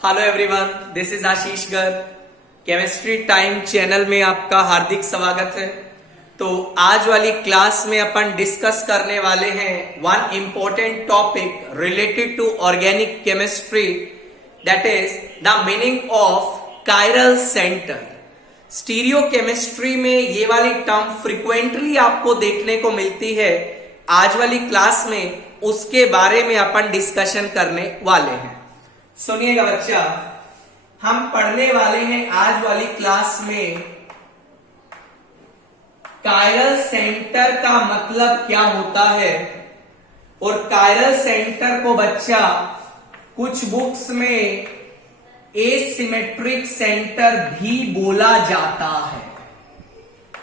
Hello everyone, this is Ashish Garg. Chemistry time channel में आपका हार्दिक स्वागत है। तो आज वाली क्लास में अपन डिस्कस करने वाले हैं one important topic related to organic chemistry, that is the meaning of chiral centre. Stereo chemistry में ये वाली टर्म फ्रिक्वेंटली आपको देखने को मिलती है। आज वाली क्लास में उसके बारे में अपन डिस्कशन करने वाले हैं। सुनिएगा बच्चा, हम पढ़ने वाले हैं आज वाली क्लास में कायरल सेंटर का मतलब क्या होता है। और कायरल सेंटर को बच्चा कुछ बुक्स में एसिमेट्रिक सेंटर भी बोला जाता है,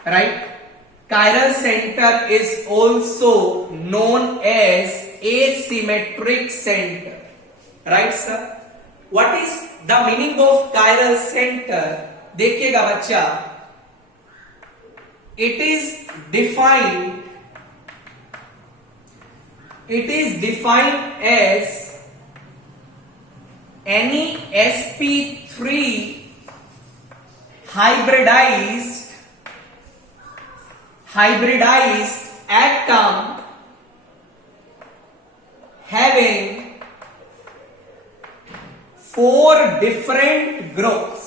right. Chiral centre is also known as asymmetric centre, right sir. What is the meaning of chiral center? देखिएगा बच्चा, it is defined as any sp3 hybridized atom having four different groups,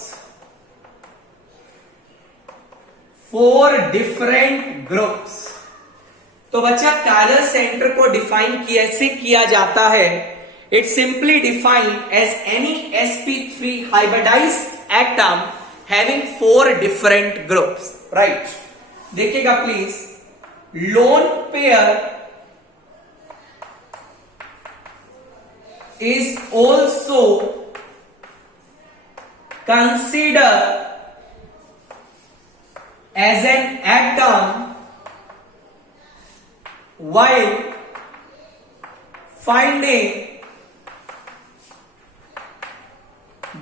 तो बच्चा chiral centre को define कैसे किया जाता है। It simply defined as any sp3 hybridised atom having four different groups, right. देखिएगा please, lone pair is also considered as an atom while finding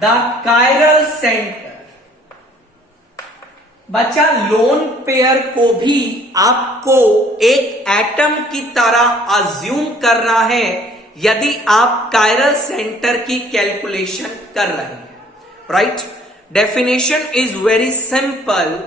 the chiral center। बच्चा, lone pair को भी आपको एक एटम की तरह अज्यूम करना है यदि आप कायरल सेंटर की कैलकुलेशन कर रहे हैं, right. Definition is very simple.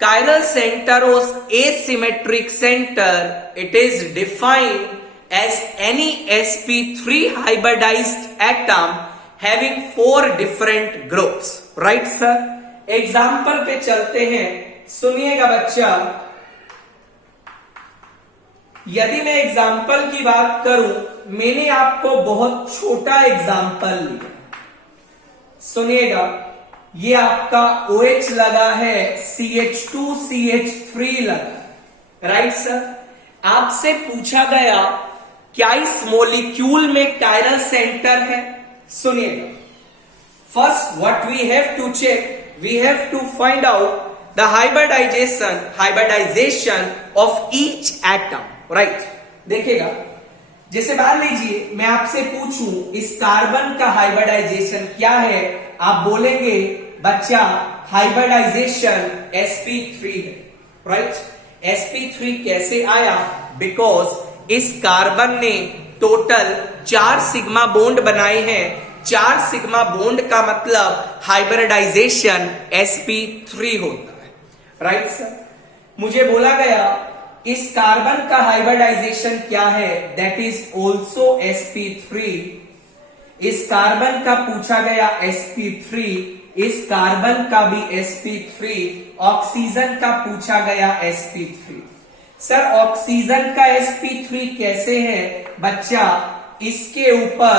Chiral centre of asymmetric centre, it is defined as any sp3 hybridised atom having four different groups, right sir. Example पे चलते हैं, सुनिएगा बच्चा। यदि मैं एग्जाम्पल की बात करूं, मैंने आपको बहुत छोटा एग्जाम्पल लिया। सुनिएगा, ये आपका OH लगा है, CH2 CH3 लगा, राइट सर। आपसे पूछा गया क्या इस मॉलिक्यूल में कायरल सेंटर है। सुनिएगा, first what we have to check, we have to find out the hybridization of each atom, right. देखिएगा, जैसे मान लीजिए मैं आपसे पूछूं इस कार्बन का हाइब्रिडाइजेशन क्या है, आप बोलेंगे बच्चा हाइब्रिडाइजेशन sp3 है, राइट। sp3 कैसे आया? बिकॉज इस कार्बन ने टोटल 4 सिग्मा बॉन्ड बनाए हैं। 4 सिग्मा बॉन्ड का मतलब हाइब्रिडाइजेशन sp3 होता है, राइट सर। मुझे बोला गया इस कार्बन का हाइब्रिडाइजेशन क्या है, दैट इज ऑल्सो sp3। इस कार्बन का पूछा गया sp3, इस कार्बन का भी sp3, ऑक्सीजन का पूछा गया sp3। सर ऑक्सीजन का sp3 कैसे है? बच्चा, इसके ऊपर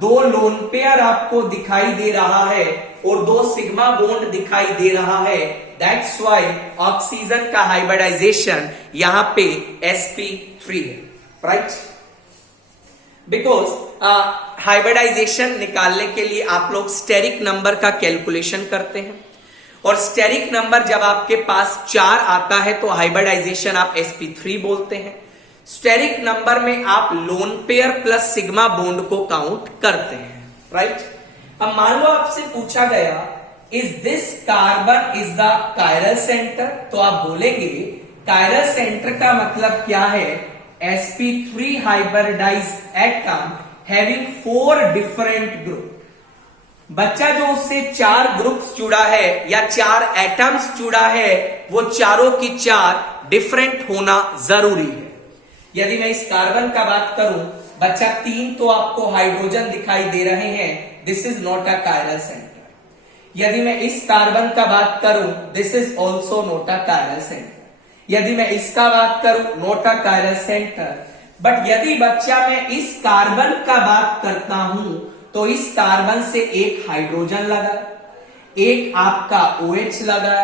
2 लोन पेयर आपको दिखाई दे रहा है और 2 सिग्मा बॉन्ड दिखाई दे रहा है। दैट्स वाई ऑक्सीजन का हाइब्रिडाइजेशन यहां पे sp3 है, राइट। बिकॉज हाइब्रिडाइजेशन निकालने के लिए आप लोग स्टेरिक नंबर का कैलकुलेशन करते हैं, और स्टेरिक नंबर जब आपके पास 4 आता है तो हाइब्रिडाइजेशन आप sp3 बोलते हैं। स्टेरिक नंबर में आप lone pair plus sigma bond को काउंट करते हैं, राइट। अब मान लो आपसे पूछा गया is this carbon is the chiral centre, तो आप बोलेंगे कायरल सेंटर का मतलब क्या है? sp3 hybridized atom having 4 different group, बच्चा जो उससे 4 ग्रुप्स जुड़ा है या 4 एटम्स जुड़ा है, वो चारों की 4 डिफरेंट होना जरूरी है। यदि मैं इस कार्बन का बात करूं, बच्चा 3 तो आपको हाइड्रोजन दिखाई दे रहे हैं, this is not a chiral centre. यदि मैं इस कार्बन का बात करूं, this is also not a chiral centre. यदि मैं इसका बात करूं, not a chiral centre. But यदि बच्चा मैं इस कार्बन का बात करता हूं, तो इस कार्बन से एक हाइड्रोजन लगा, एक आपका OH लगा,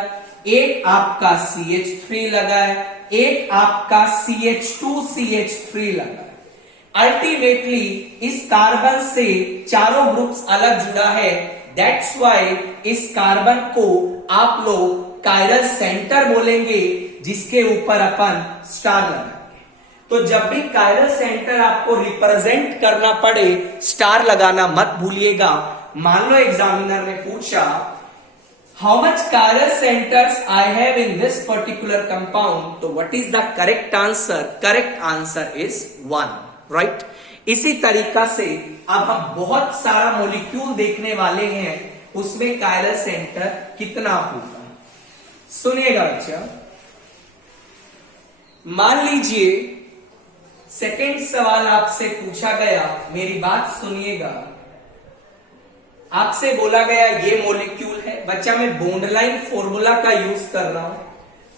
एक आपका CH3 लगा है, एक आपका CH2CH3 लगा है। अल्टीमेटली इस कार्बन से चारों ग्रुप्स अलग जुड़ा है, दैट्स वाई इस कार्बन को आप लोग कायरल सेंटर बोलेंगे, जिसके ऊपर अपन स्टार लगाएंगे। तो जब भी कायरल सेंटर आपको रिप्रेजेंट करना पड़े, स्टार लगाना मत भूलिएगा। मान लो एग्जामिनर ने पूछा how much chiral centres I have in this particular compound, तो what is the correct answer? Correct answer is 1, right. इसी तरीका से अब हम बहुत सारा मॉलिक्यूल देखने वाले हैं, उसमें कायरल सेंटर कितना होगा। सुनिएगा बच्चा, मान लीजिए सेकेंड सवाल आपसे पूछा गया, मेरी बात सुनिएगा। आपसे बोला गया ये मॉलिक्यूल है, बच्चा मैं बॉन्ड लाइन फॉर्मूला का यूज कर रहा हूं,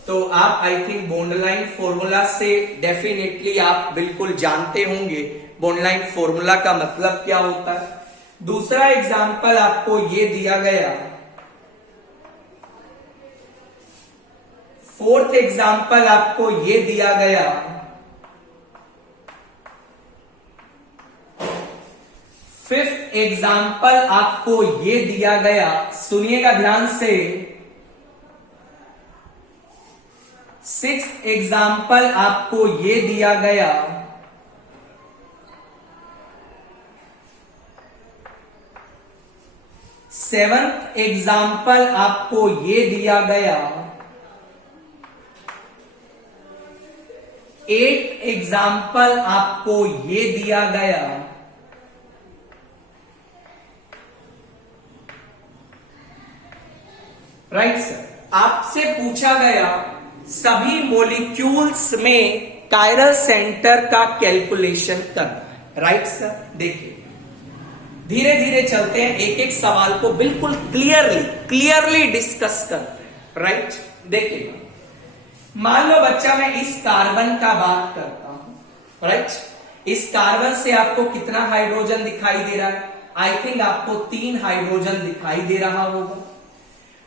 तो आप I think bond line formula से डेफिनेटली आप बिल्कुल जानते होंगे बॉन्ड लाइन फॉर्मूला का मतलब क्या होता है। दूसरा एग्जांपल आपको ये दिया गया, फोर्थ एग्जांपल आपको ये दिया गया, फिफ्थ एग्जाम्पल आपको ये दिया गया। सुनिएगा ध्यान से, सिक्स्थ एग्जाम्पल आपको ये दिया गया, सेवंथ एग्जाम्पल आपको ये दिया गया, एट एग्जाम्पल आपको ये दिया गया, राइट सर। आपसे पूछा गया सभी मॉलिक्यूल्स में कायरल सेंटर का कैलकुलेशन करना है, राइट सर। देखिए धीरे धीरे चलते हैं, एक एक सवाल को बिल्कुल क्लियरली डिस्कस करते हैं, राइट। देखिए मान लो बच्चा मैं इस कार्बन का बात करता हूं, राइट। इस कार्बन से आपको कितना हाइड्रोजन दिखाई दे रहा है? आई थिंक आपको 3 हाइड्रोजन दिखाई दे रहा होगा।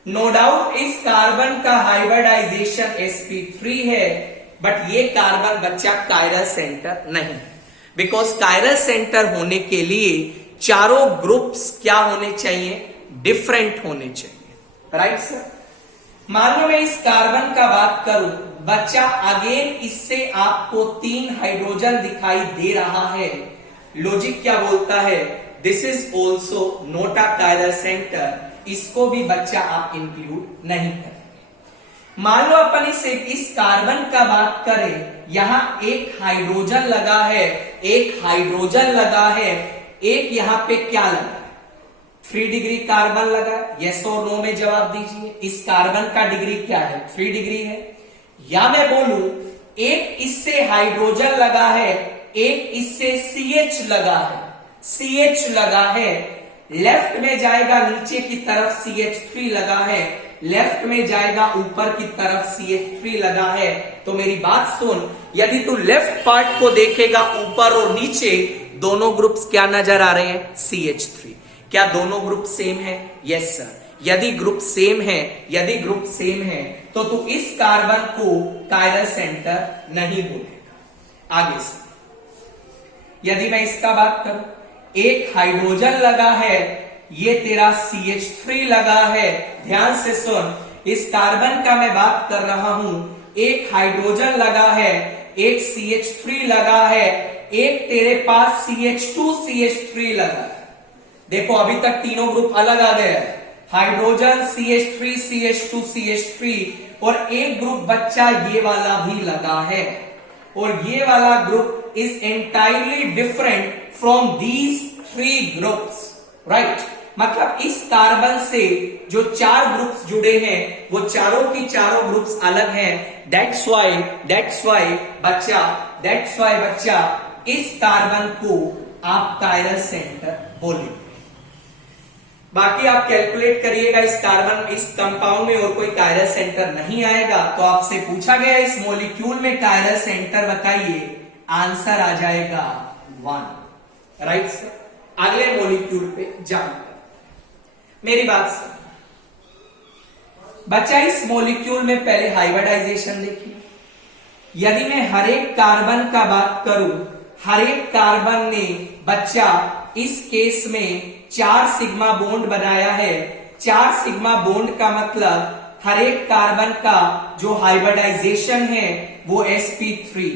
नो डाउट इस कार्बन का हाइब्रिडाइजेशन sp3 है, बट ये कार्बन बच्चा कायरल सेंटर नहीं, बिकॉज कायरल सेंटर होने के लिए चारों ग्रुप्स क्या होने चाहिए? डिफरेंट होने चाहिए, राइट सर। मान लो मैं इस कार्बन का बात करूं, बच्चा अगेन इससे आपको 3 हाइड्रोजन दिखाई दे रहा है। लॉजिक क्या बोलता है? This is also not a chiral centre, इसको भी बच्चा आप इंक्लूड नहीं करेंगे। मान लो अपन इस कार्बन का बात करें, यहां एक हाइड्रोजन लगा है, एक हाइड्रोजन लगा है, एक यहां पे क्या लगा है? 3 डिग्री कार्बन लगा है, यस और नो में जवाब दीजिए। इस कार्बन का डिग्री क्या है? 3 डिग्री है। या मैं बोलूं एक इससे हाइड्रोजन लगा है, एक इससे CH लगा है, CH लगा है, लेफ्ट में जाएगा नीचे की तरफ CH3 लगा है, लेफ्ट में जाएगा ऊपर की तरफ CH3 लगा है। तो मेरी बात सुन, यदि तू लेफ्ट पार्ट को देखेगा ऊपर और नीचे दोनों ग्रुप्स क्या नजर आ रहे हैं? CH3। क्या दोनों ग्रुप सेम है? Yes sir. यदि ग्रुप सेम है तो तू इस कार्बन को कायरल सेंटर नहीं बोलेगा। आगे से यदि मैं इसका बात करूं, एक हाइड्रोजन लगा है, ये तेरा CH3 लगा है। ध्यान से सुन, इस कार्बन का मैं बात कर रहा हूं, एक हाइड्रोजन लगा है, एक CH3 लगा है, एक तेरे पास CH2CH3 लगा है। देखो अभी तक तीनों ग्रुप अलग आ गए, हाइड्रोजन CH3 CH2 CH3, और एक ग्रुप बच्चा ये वाला भी लगा है, और ये वाला group is entirely different from these 3 groups, right. मतलब इस कार्बन से जो 4 ग्रुप्स जुड़े हैं वो चारों की चारों ग्रुप्स अलग हैं। दैट्स वाई बच्चा इस कार्बन को आप कायरल सेंटर बोलेंगे। बाकी आप कैलकुलेट करिएगा, इस कार्बन इस कंपाउंड में और कोई कायरल सेंटर नहीं आएगा तो आपसे पूछा गया इस मॉलिक्यूल में कायरल सेंटर बताइए, आंसर आ जाएगा 1। Right sir. अगले मॉलिक्यूल पे जाऊंगा। मेरी बात सुन बच्चा, इस मॉलिक्यूल में पहले हाइब्रिडाइजेशन देखिए। यदि मैं हर एक कार्बन का बात करूं, हर एक कार्बन ने बच्चा इस केस में 4 सिग्मा बॉन्ड बनाया है। 4 सिग्मा बॉन्ड का मतलब हर एक कार्बन का जो हाइब्रिडाइजेशन है वो sp3।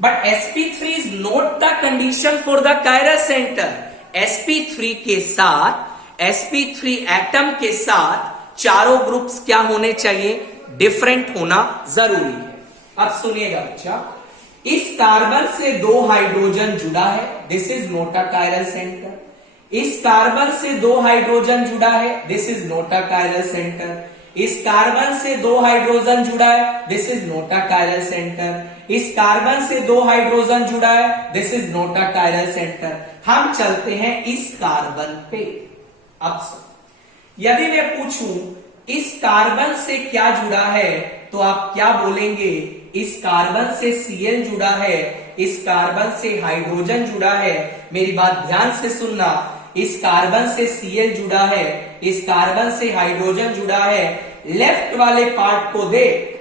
But sp3 is not the condition for the chiral centre. sp3 के साथ sp3 एटम के साथ चारों ग्रुप्स क्या होने चाहिए, डिफरेंट होना जरूरी है। अब सुनिएगा बच्चा, इस कार्बन से 2 हाइड्रोजन जुड़ा है, this is not a chiral centre. इस कार्बन से 2 हाइड्रोजन जुड़ा है, this is not a chiral centre. इस कार्बन से 2 हाइड्रोजन जुड़ा है, this is not a chiral centre. इस कार्बन से 2 हाइड्रोजन जुड़ा है, this is not a chiral centre. हम चलते हैं इस कार्बन पे। अब यदि मैं पूछूं इस कार्बन से क्या जुड़ा है तो आप क्या बोलेंगे, इस कार्बन से Cl जुड़ा है, इस कार्बन से हाइड्रोजन जुड़ा है। मेरी बात ध्यान से सुनना, इस कार्बन से Cl जुड़ा है, इस कार्बन से हाइड्रोजन जुड़ा है। लेफ्ट वाले पार्ट को देख,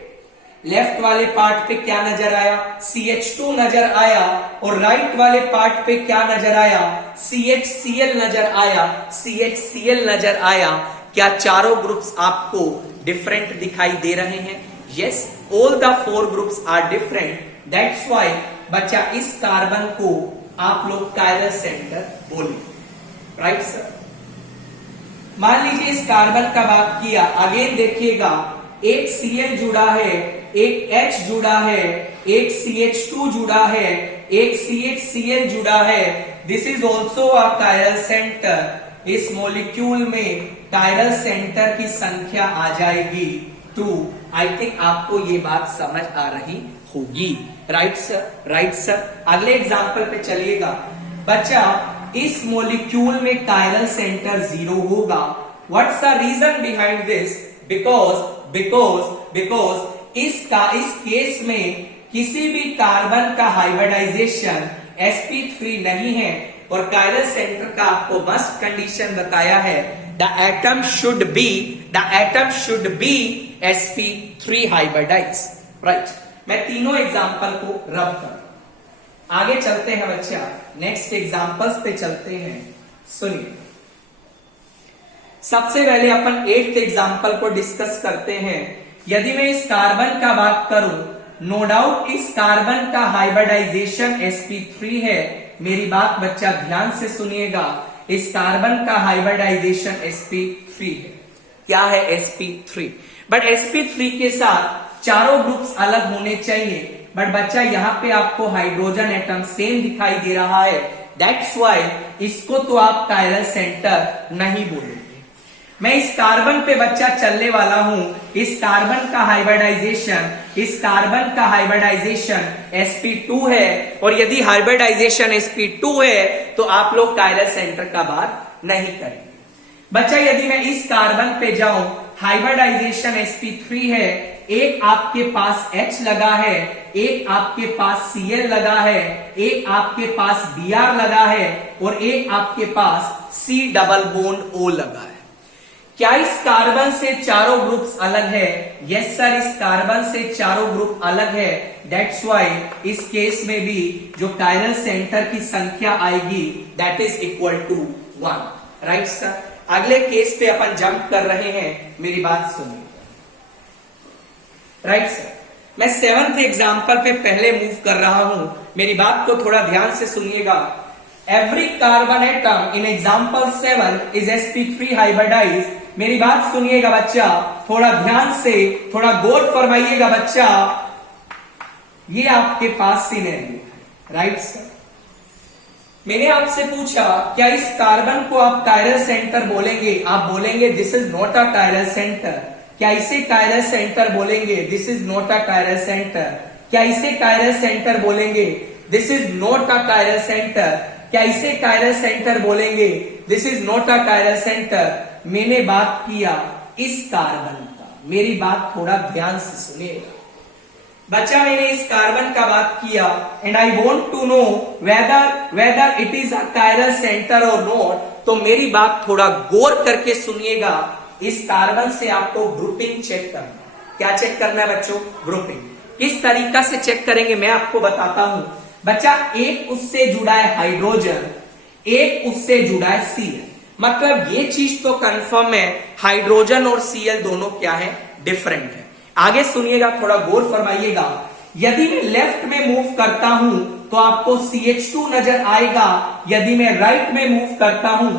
लेफ्ट वाले पार्ट पे क्या नजर आया, CH2 नजर आया, और राइट वाले पार्ट पे क्या नजर आया, CHCl नजर आया, CHCl नजर आया। क्या चारों ग्रुप्स आपको डिफरेंट दिखाई दे रहे हैं? Yes, all the 4 groups are different. That's why बच्चा इस कार्बन को आप लोग कायरल सेंटर बोले। Right sir. मान लीजिए इस कार्बन का बात किया, अगेन देखिएगा, एक Cl जुड़ा है, एक H जुड़ा है, एक CH2 जुड़ा है, एक CHCl जुड़ा है। This is also a chiral centre. इस मॉलिक्यूल में कायरल सेंटर की संख्या आ जाएगी 2। आई थिंक आपको ये बात समझ आ रही होगी। Right sir, right sir. अगले एग्जांपल पे चलिएगा बच्चा, इस मॉलिक्यूल में कायरल सेंटर 0 होगा। What's the reason behind this? Because इस केस में किसी भी कार्बन का हाइब्रिडाइजेशन sp3 नहीं है, और कायरल सेंटर का आपको मस्ट कंडीशन बताया है, the atom should be sp3 hybridize. Right. मैं तीनों एग्जांपल को रब कर आगे चलते हैं बच्चा, नेक्स्ट एग्जांपल्स पे चलते हैं। सुनिए, सबसे पहले अपन 8th एग्जांपल को डिस्कस करते हैं। यदि मैं इस कार्बन का बात करूं, नो डाउट इस कार्बन का हाइब्रिडाइजेशन sp3 है। मेरी बात बच्चा ध्यान से सुनिएगा, इस कार्बन का हाइब्रिडाइजेशन sp3 है। क्या है? sp3। बट sp3 के साथ चारों ग्रुप्स अलग होने चाहिए, बट बच्चा यहाँ पे आपको हाइड्रोजन एटम सेम दिखाई दे रहा है। दैट्स वाई इसको तो आप कायरल सेंटर नहीं बोलोगे। मैं इस कार्बन पे बच्चा चलने वाला हूं। इस कार्बन का हाइब्रिडाइजेशन sp2 है, और यदि हाइब्रिडाइजेशन sp2 है तो आप लोग कायरल सेंटर का बात नहीं करेंगे। बच्चा यदि मैं इस कार्बन पे जाऊं, हाइब्रिडाइजेशन sp3 है, एक आपके पास H लगा है, एक आपके पास Cl लगा है, एक आपके पास Br लगा है, और एक आपके पास C डबल बॉन्ड O लगा है। क्या इस कार्बन से चारों ग्रुप्स अलग है? यस सर, इस कार्बन से चारों ग्रुप अलग है। दैट्स वाई इस केस में भी जो कायरल सेंटर की संख्या आएगी that is equal to 1। Right sir. अगले केस पे अपन जंप कर रहे हैं, मेरी बात सुनिए। Right sir. मैं 7th एग्जांपल पे पहले मूव कर रहा हूं, मेरी बात को थोड़ा ध्यान से सुनिएगा। Every carbon atom in example 7 is sp3 hybridized. मेरी बात सुनिएगा बच्चा, थोड़ा ध्यान से, थोड़ा गौर फरमाइएगा बच्चा। ये आपके पास सिनेरियो है। Right sir. मैंने आपसे पूछा क्या इस कार्बन को आप कायरल सेंटर बोलेंगे, आप बोलेंगे this is not a chiral centre. क्या इसे कायरल सेंटर बोलेंगे, this is not a chiral centre. क्या इसे कायरल सेंटर बोलेंगे, this is not a chiral centre. क्या इसे कायरल सेंटर बोलेंगे, this is not a chiral centre. मैंने बात किया इस कार्बन का, मेरी बात थोड़ा ध्यान से सुनिएगा बच्चा, मैंने इस कार्बन का बात किया and I want to know whether it is a chiral centre और नॉट। तो मेरी बात थोड़ा गौर करके सुनिएगा। इस कार्बन से आपको ग्रुपिंग चेक करना है। क्या चेक करना है बच्चों, ग्रुपिंग। किस तरीका से चेक करेंगे मैं आपको बताता हूं बच्चा। एक उससे जुड़ा है हाइड्रोजन, एक उससे जुड़ा है सीएल। मतलब ये चीज तो कंफर्म है हाइड्रोजन और सीएल दोनों क्या है, डिफरेंट है। आगे सुनिएगा, थोड़ा गौर फरमाइएगा। यदि मैं लेफ्ट में मूव करता हूं तो आपको CH2 नजर आएगा। यदि मैं राइट में मूव करता हूं,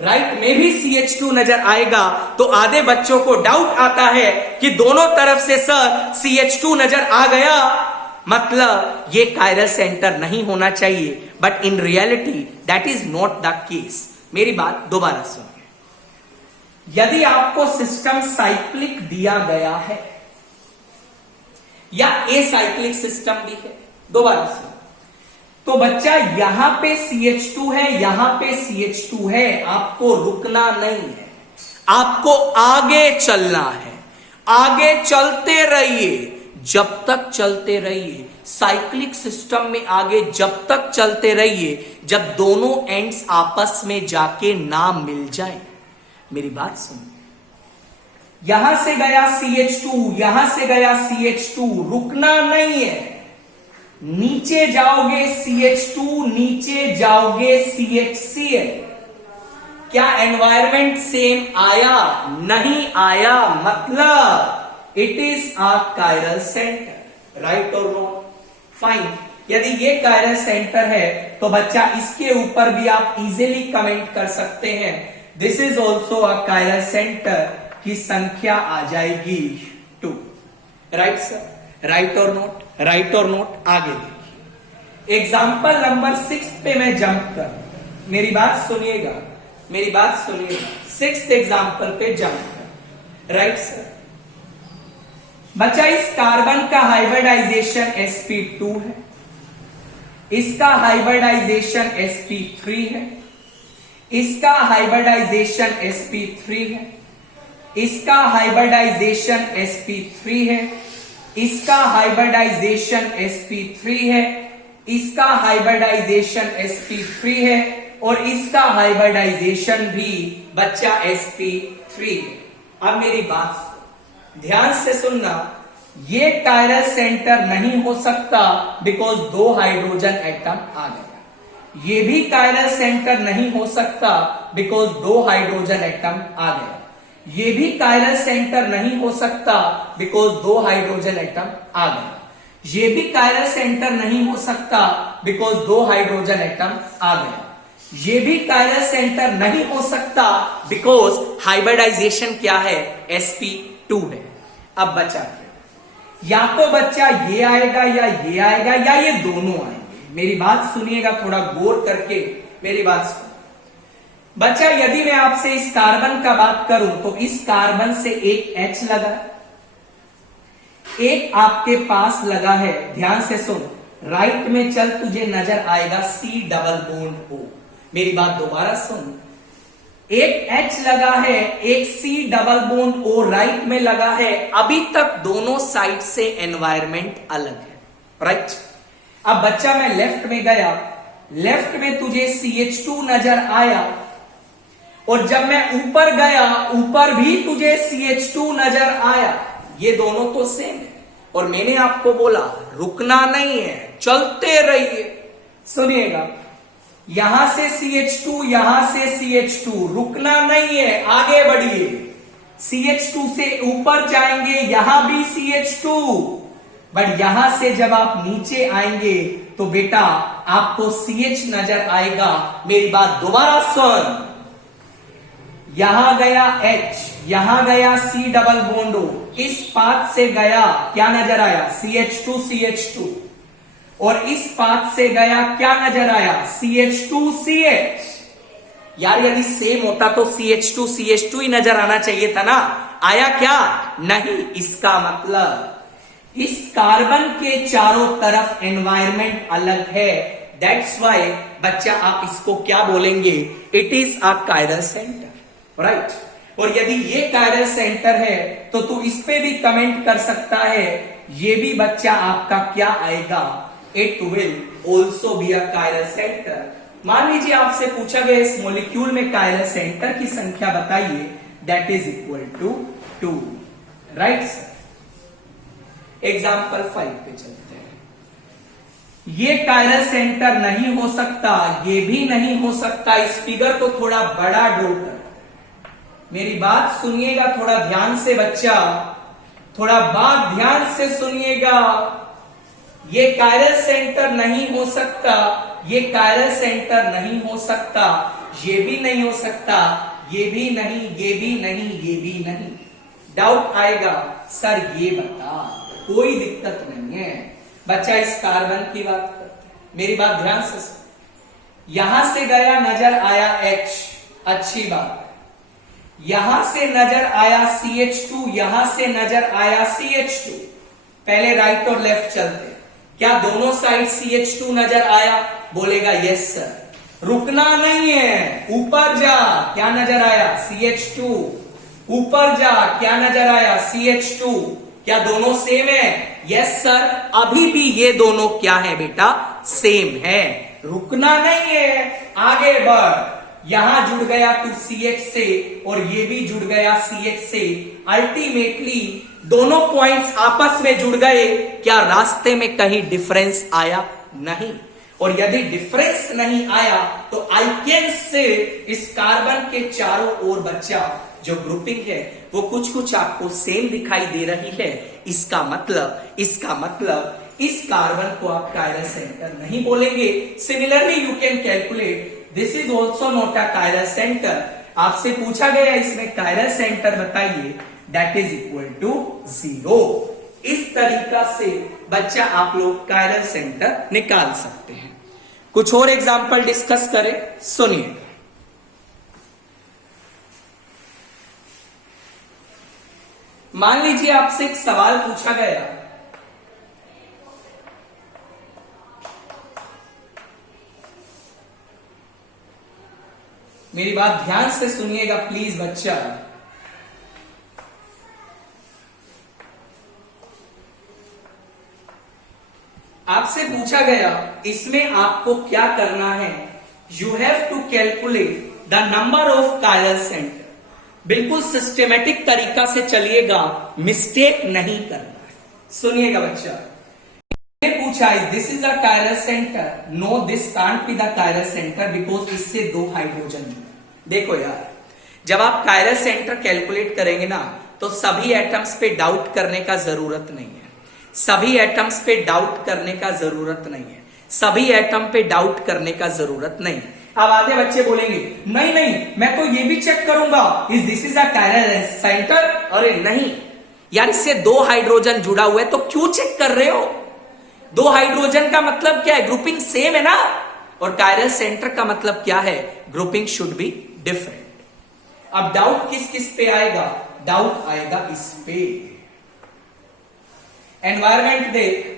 राइट में भी CH2 नजर आएगा। तो आधे बच्चों को डाउट आता है कि दोनों तरफ से सर CH2 नजर आ गया, मतलब ये कायरल सेंटर नहीं होना चाहिए। But in reality that is not the case. मेरी बात दोबारा सुनिए। यदि आपको सिस्टम साइक्लिक दिया गया है या एसाइक्लिक सिस्टम भी है, दोबारा सुनिए, तो बच्चा यहां पे CH2 है, यहां पे CH2 है, आपको रुकना नहीं है, आपको आगे चलना है। आगे चलते रहिए, जब तक चलते रहिए। साइक्लिक सिस्टम में आगे जब तक चलते रहिए जब दोनों एंड्स आपस में जाके ना मिल जाए। मेरी बात सुनिए, यहां से गया CH2, यहां से गया CH2, रुकना नहीं है। नीचे जाओगे CH2, नीचे जाओगे CHCl। क्या एनवायरमेंट सेम आया, नहीं आया, मतलब it is a chiral centre, right और रॉन्ग। फाइन। यदि ये कायरल सेंटर है तो बच्चा इसके ऊपर भी आप इजीली कमेंट कर सकते हैं, this is also a chiral centre की संख्या आ जाएगी 2। राइट सर, राइट और नोट, राइट और नोट। आगे देखिए एग्जाम्पल नंबर 6 पे मैं जंप कर, मेरी बात सुनिएगा, मेरी बात सुनिएगा। 6th एग्जाम्पल पे जंप कर। राइट सर, बच्चा इस कार्बन का हाइब्रिडाइजेशन sp2 है, इसका हाइब्रिडाइजेशन sp3 है, इसका हाइब्रिडाइजेशन sp3 है, इसका हाइब्रिडाइजेशन sp3 है, इसका हाइब्रिडाइजेशन sp3 है, इसका हाइब्रिडाइजेशन sp3 है और इसका हाइब्रिडाइजेशन भी बच्चा sp3 है। अब मेरी बात ध्यान से सुनना, ये कायरल सेंटर नहीं हो सकता बिकॉज 2 हाइड्रोजन एटम आ गया। ये भी कायरल सेंटर नहीं हो सकता बिकॉज 2 हाइड्रोजन एटम आ गया। ये भी कायरल सेंटर नहीं हो सकता बिकॉज 2 हाइड्रोजन एटम आ गया। ये भी कायरल सेंटर नहीं हो सकता बिकॉज 2 हाइड्रोजन एटम आ गया। ये भी कायरल सेंटर नहीं हो सकता बिकॉज हाइब्रिडाइजेशन क्या है, sp2 है। अब बचा या तो बच्चा ये आएगा या ये आएगा या ये दोनों आएंगे। मेरी बात सुनिएगा थोड़ा गौर करके, मेरी बात सुन बच्चा। यदि मैं आपसे इस कार्बन का बात करूं तो इस कार्बन से एक H लगा, एक आपके पास लगा है, ध्यान से सुन, राइट में चल तुझे नजर आएगा C डबल बॉन्ड O। मेरी बात दोबारा सुन, एक H लगा है, एक C double bond O right में लगा है। अभी तक दोनों साइड से एनवायरमेंट अलग है, राइट। अब बच्चा मैं लेफ्ट में गया, लेफ्ट में तुझे CH2 नजर आया और जब मैं ऊपर गया ऊपर भी तुझे CH2 नजर आया। ये दोनों तो सेम है और मैंने आपको बोला रुकना नहीं है, चलते रहिए। सुनिएगा, यहां से CH2, यहां से CH2, रुकना नहीं है, आगे बढ़िए। CH2 से ऊपर जाएंगे, यहां भी CH2, बट यहां से जब आप नीचे आएंगे तो बेटा आपको CH नजर आएगा। मेरी बात दोबारा सुन, यहां गया H, यहां गया C डबल बॉन्ड O, इस पाथ से गया, क्या नजर आया, CH2 CH2। और इस पाथ से गया, क्या नजर आया? CH2CH। यार यदि सेम होता तो CH2CH2 ही नजर आना चाहिए था ना, आया क्या? नहीं। इसका मतलब इस कार्बन के चारों तरफ एनवायरमेंट अलग है, दैट्स वाई बच्चा आप इसको क्या बोलेंगे? It is a chiral centre, right. और यदि ये कायरल सेंटर है तो तू इस पे भी कमेंट कर सकता है, ये भी बच्चा आपका क्या आएगा? It will also be a chiral centre. मान लीजिए आपसे पूछा गया इस मॉलिक्यूल में कायरल सेंटर की संख्या बताइए, that is equal to 2, right sir. Example 5 पे चलते हैं। ये कायरल सेंटर नहीं हो सकता, ये भी नहीं हो सकता। इस फिगर को थोड़ा बड़ा ड्रॉ कर, मेरी बात सुनिएगा थोड़ा ध्यान से बच्चा, थोड़ा बात ध्यान से सुनिएगा। ये कायरल सेंटर नहीं हो सकता, ये कायरल सेंटर नहीं हो सकता, ये भी नहीं हो सकता, ये भी नहीं, ये भी नहीं, ये भी नहीं। डाउट आएगा, सर ये बता, कोई दिक्कत नहीं है बच्चा। इस कार्बन की बात करते हैं, मेरी बात ध्यान से सुन। यहां से गया, नजर आया H, अच्छी बात। यहां से नजर आया CH2, यहां से नजर आया CH2। पहले राइट और लेफ्ट चलते, क्या दोनों साइड CH2 नजर आया? बोलेगा यस सर। रुकना नहीं है, ऊपर जा, क्या नजर आया? CH2। ऊपर जा, क्या नजर आया? CH2। क्या दोनों सेम है? Yes sir. अभी भी ये दोनों क्या है बेटा? सेम है। रुकना नहीं है, आगे बढ़। यहां जुड़ गया तू CH से और ये भी जुड़ गया CH से, अल्टीमेटली दोनों पॉइंट्स आपस में जुड़ गए। क्या रास्ते में कहीं डिफरेंस आया? नहीं। और यदि डिफरेंस नहीं आया तो आई कैन से इस कार्बन के चारों ओर बच्चा जो ग्रुपिंग है वो कुछ कुछ आपको सेम दिखाई दे रही है। इसका मतलब इस कार्बन को आप कायरल सेंटर नहीं बोलेंगे। Similarly you can calculate this is also not a chiral centre. आपसे पूछा गया इसमें कायरल सेंटर बताइए, दैट इज इक्वल टू 0। इस तरीका से बच्चा आप लोग कायरल सेंटर निकाल सकते हैं। कुछ और एग्जाम्पल डिस्कस करें, सुनिए। मान लीजिए आपसे एक सवाल पूछा गया, मेरी बात ध्यान से सुनिएगा प्लीज बच्चा। आपसे पूछा गया इसमें आपको क्या करना है? You have to calculate the number of chiral centre. बिल्कुल सिस्टेमेटिक तरीका से चलिएगा, मिस्टेक नहीं करना है। सुनिएगा बच्चा, ये पूछा है this is a chiral centre, no this can't be the chiral centre because इससे 2 हाइड्रोजन जुड़े। देखो यार, जब आप कायरल सेंटर कैलकुलेट करेंगे ना तो सभी एटम्स पे डाउट करने का जरूरत नहीं है। सभी एटम्स पे डाउट करने का जरूरत नहीं है। सभी एटम पे डाउट करने का जरूरत नहीं। अब आधे बच्चे बोलेंगे नहीं नहीं मैं तो ये भी चेक करूंगा, is this is a chiral centre. अरे नहीं यार, इससे 2 हाइड्रोजन जुड़ा हुआ है तो क्यों चेक कर रहे हो? 2 हाइड्रोजन का मतलब क्या है? ग्रुपिंग सेम है ना। और कायरल सेंटर का मतलब क्या है? Grouping should be different. अब डाउट किस किस पे आएगा? डाउट आएगा इस पे। एनवायरमेंट देख,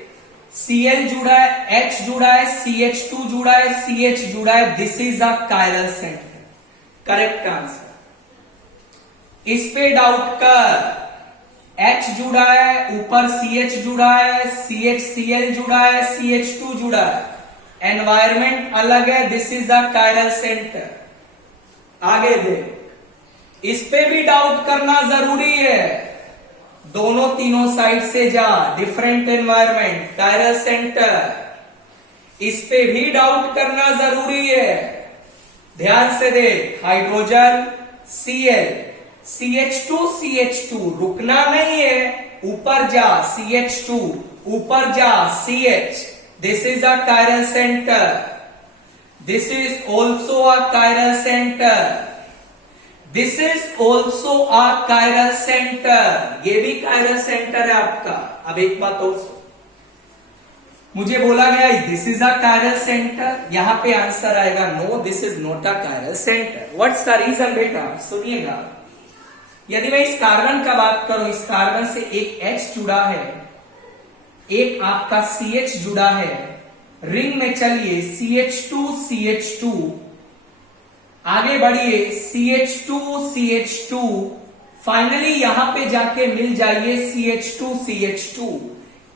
Cl जुड़ा है, H जुड़ा है, CH2 जुड़ा है, CH जुड़ा है, this is a chiral centre. Correct answer. इस पे डाउट कर, H जुड़ा है, ऊपर CH जुड़ा है, CHCl जुड़ा है, CH2 जुड़ा है, एनवायरमेंट अलग है, this is a chiral centre. आगे देख, इस पे भी डाउट करना जरूरी है। दोनों तीनों साइड से जा, डिफरेंट एनवायरमेंट, कायरल सेंटर। इस पे भी डाउट करना जरूरी है। ध्यान से देख, हाइड्रोजन Cl, CH2 CH2, रुकना नहीं है, ऊपर जा, CH2, ऊपर जा, CH, this is a chiral centre. This is also a chiral centre. This is also a chiral centre. ये भी कायरल सेंटर है आपका। अब एक बात और सुनो, मुझे बोला गया this is a chiral centre, यहां पे आंसर आएगा no this is not a chiral centre. What's the reason बेटा, सुनिएगा। यदि मैं इस कार्बन का बात करूं, इस कार्बन से एक H जुड़ा है, एक आपका CH जुड़ा है, रिंग में चलिए CH2 आगे बढ़िए CH2 फाइनली यहां पे जाके मिल जाइए CH2।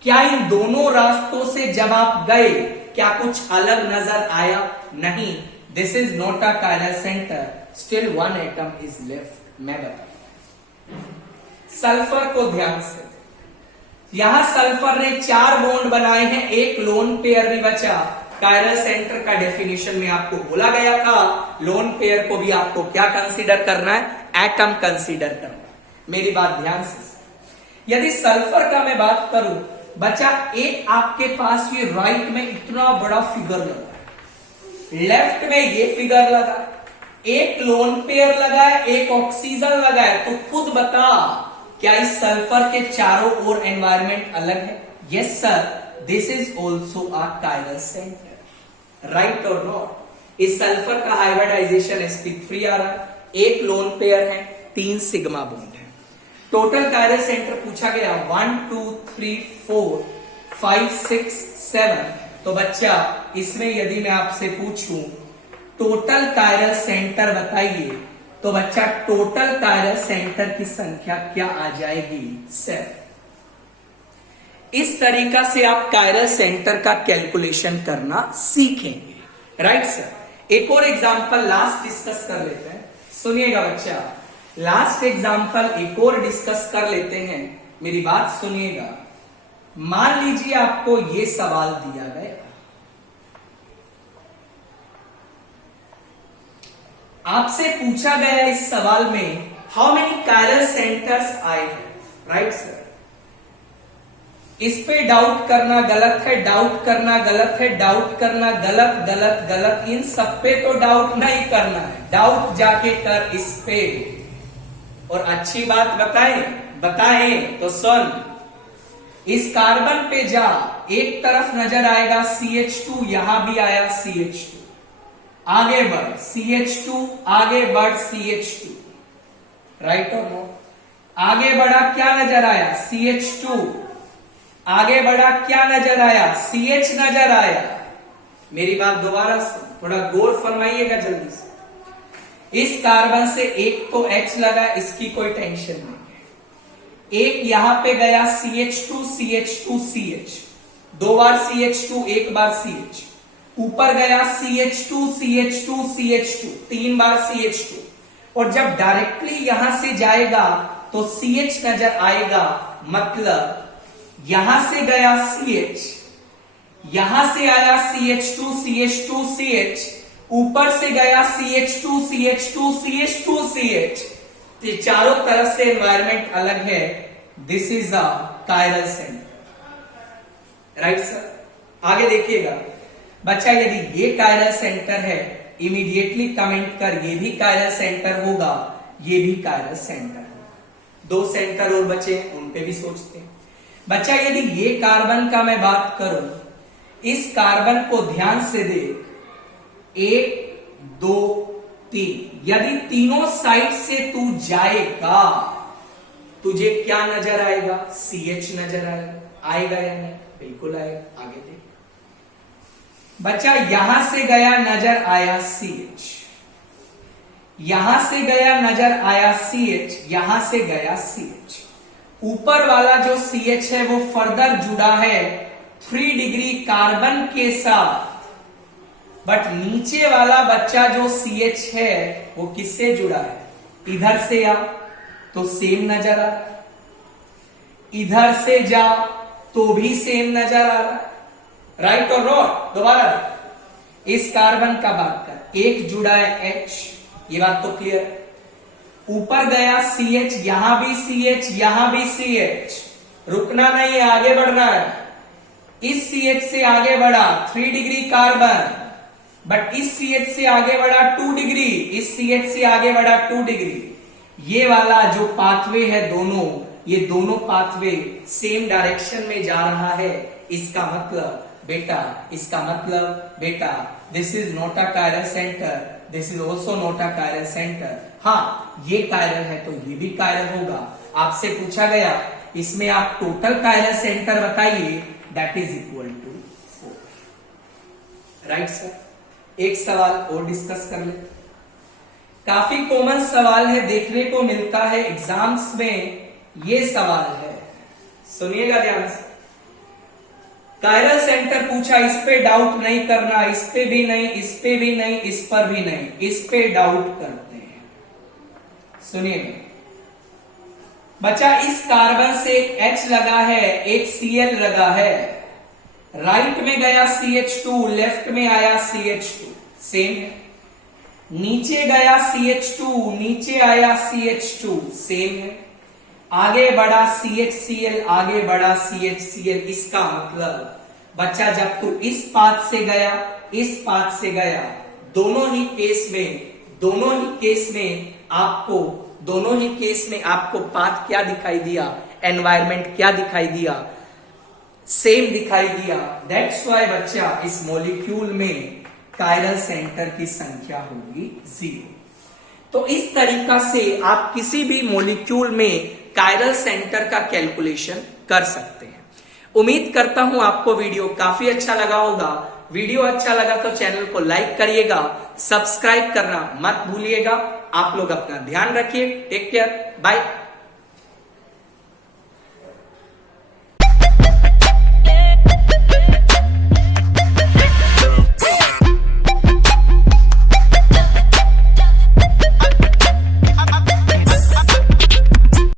क्या इन दोनों रास्तों से जब आप गए क्या कुछ अलग नजर आया? नहीं। This is not a chiral centre, still one atom is left. मैं बता सल्फर को ध्यान से, यहां सल्फर ने 4 बॉन्ड बनाए हैं, एक लोन पेयर भी बचा। कायरल सेंटर का डेफिनेशन में आपको बोला गया था लोन पेयर को भी आपको क्या कंसीडर करना है? एटम कंसीडर करना है। मेरी बात ध्यान से। यदि सल्फर का मैं बात करूं बच्चा, एक आपके पास ये राइट में इतना बड़ा फिगर लगा, लेफ्ट में ये फिगर लगा, एक लोन पेयर लगा है, एक ऑक्सीजन लगा है, तो खुद बता क्या इस सल्फर के चारों ओर एनवायरमेंट अलग है? Yes sir, this is also a chiral centre, right और नॉट? इस सल्फर का हाइब्रिडाइजेशन sp3 आ रहा है, एक लोन पेयर है, 3 सिग्मा बॉन्ड है। टोटल कायरल सेंटर पूछा गया 1 2 3 4 5 6 7। तो बच्चा इसमें यदि मैं आपसे पूछूं टोटल कायरल सेंटर बताइए, तो बच्चा टोटल कायरल सेंटर की संख्या क्या आ जाएगी? 7। इस तरीका से आप कायरल सेंटर का कैलकुलेशन करना सीखेंगे, राइट सर? एक और एग्जांपल लास्ट डिस्कस कर लेते हैं, सुनिएगा बच्चा। लास्ट एग्जांपल एक और डिस्कस कर लेते हैं, मेरी बात सुनिएगा। मान लीजिए आपको यह सवाल दिया गया, आपसे पूछा गया इस सवाल में how many chiral centres I have, right sir? इस पे डाउट करना गलत है, डाउट करना गलत है, डाउट करना गलत गलत गलत, इन सब पे तो डाउट नहीं करना है, डाउट जाके कर इस पे। और अच्छी बात बताएं तो सुन, इस कार्बन पे जा, एक तरफ नजर आएगा CH2, यहां भी आया CH2, आगे बढ़ CH2, आगे बढ़ CH2, राइट और नो? आगे बढ़ा क्या नजर आया? CH2, आगे बढ़ा क्या नजर आया? CH नजर आया। मेरी बात दोबारा थोड़ा गौर फरमाइएगा जल्दी से। इस कार्बन से एक तो H लगा, इसकी कोई टेंशन नहीं है। एक यहां पे गया CH2, दो बार CH2, एक बार CH। ऊपर गया CH2, 3 बार CH2। और जब डायरेक्टली यहां से जाएगा तो CH नजर आएगा, मतलब यहां से गया CH, यहां से आया CH2, ऊपर से गया CH2, तो चारों तरफ से एनवायरमेंट अलग है। This is a chiral centre, right sir? आगे देखिएगा बच्चा, यदि ये कायरल सेंटर है इमीडिएटली कमेंट कर, ये भी कायरल सेंटर होगा, ये भी कायरल सेंटर होगा। 2 सेंटर और बचे, उन पे भी सोचते हैं। बच्चा यदि ये कार्बन का मैं बात करूं, इस कार्बन को ध्यान से देख, 1 2 3, यदि तीनों साइड से तू जाएगा तुझे क्या नजर आएगा? CH नजर आएगा या नहीं? बिल्कुल आएगा। आगे देख बच्चा, यहां से गया नजर आया CH, यहां से गया नजर आया CH, यहां से गया CH। ऊपर वाला जो CH है वो फर्दर जुड़ा है 3 डिग्री कार्बन के साथ, बट नीचे वाला बच्चा जो CH है वो किससे जुड़ा है? इधर से आ तो सेम नजर आ रहा है, इधर से जा तो भी सेम नजर आ रहा है, राइट और नॉट? दोबारा इस कार्बन का बात कर, एक जुड़ा है H, ये बात तो क्लियर है। ऊपर गया CH, यहां भी CH, यहां भी CH, रुकना नहीं है, आगे बढ़ना है। इस CH से आगे बढ़ा 3 डिग्री कार्बन, बट इस CH से आगे बढ़ा 2 डिग्री, इस CH से आगे बढ़ा 2 डिग्री। ये वाला जो पाथवे है दोनों, ये दोनों पाथवे सेम डायरेक्शन में जा रहा है, इसका मतलब बेटा इसका मतलब बेटा this is not a chiral centre, this is also not a chiral centre. हाँ ये कायरल है तो ये भी कायरल होगा। आपसे पूछा गया इसमें आप टोटल कायरल सेंटर बताइए, that is equal to 4। Right sir. एक सवाल और डिस्कस कर ले। काफी कॉमन सवाल है, देखने को मिलता है एग्जाम्स में। ये सवाल है, सुनिएगा ध्यान से। कायरल सेंटर पूछा, इस पे डाउट नहीं करना, इस पे भी नहीं, इस पे भी नहीं, इस पर भी नहीं, इस पे डाउट करते हैं। सुनिए बच्चा, इस कार्बन से H लगा है, एक Cl लगा है, राइट में गया CH2, लेफ्ट में आया CH2, सेम है। नीचे गया CH2, नीचे आया CH2, सेम है। आगे बढ़ा CHCl, आगे बढ़ा CHCl। इसका मतलब बच्चा जब तू इस पाथ से गया, इस पाथ से गया, दोनों ही केस में आपको पाथ क्या दिखाई दिया, एनवायरमेंट क्या दिखाई दिया, सेम दिखाई दिया। दैट्स वाई बच्चा इस मॉलिक्यूल में कायरल सेंटर की संख्या होगी 0। तो इस तरीका से आप किसी भी मॉलिक्यूल में कायरल सेंटर का कैलकुलेशन कर सकते हैं। उम्मीद करता हूं आपको वीडियो काफी अच्छा लगा होगा। वीडियो अच्छा लगा तो चैनल को लाइक करिएगा, सब्सक्राइब करना मत भूलिएगा। आप लोग अपना ध्यान रखिए। Take care, bye.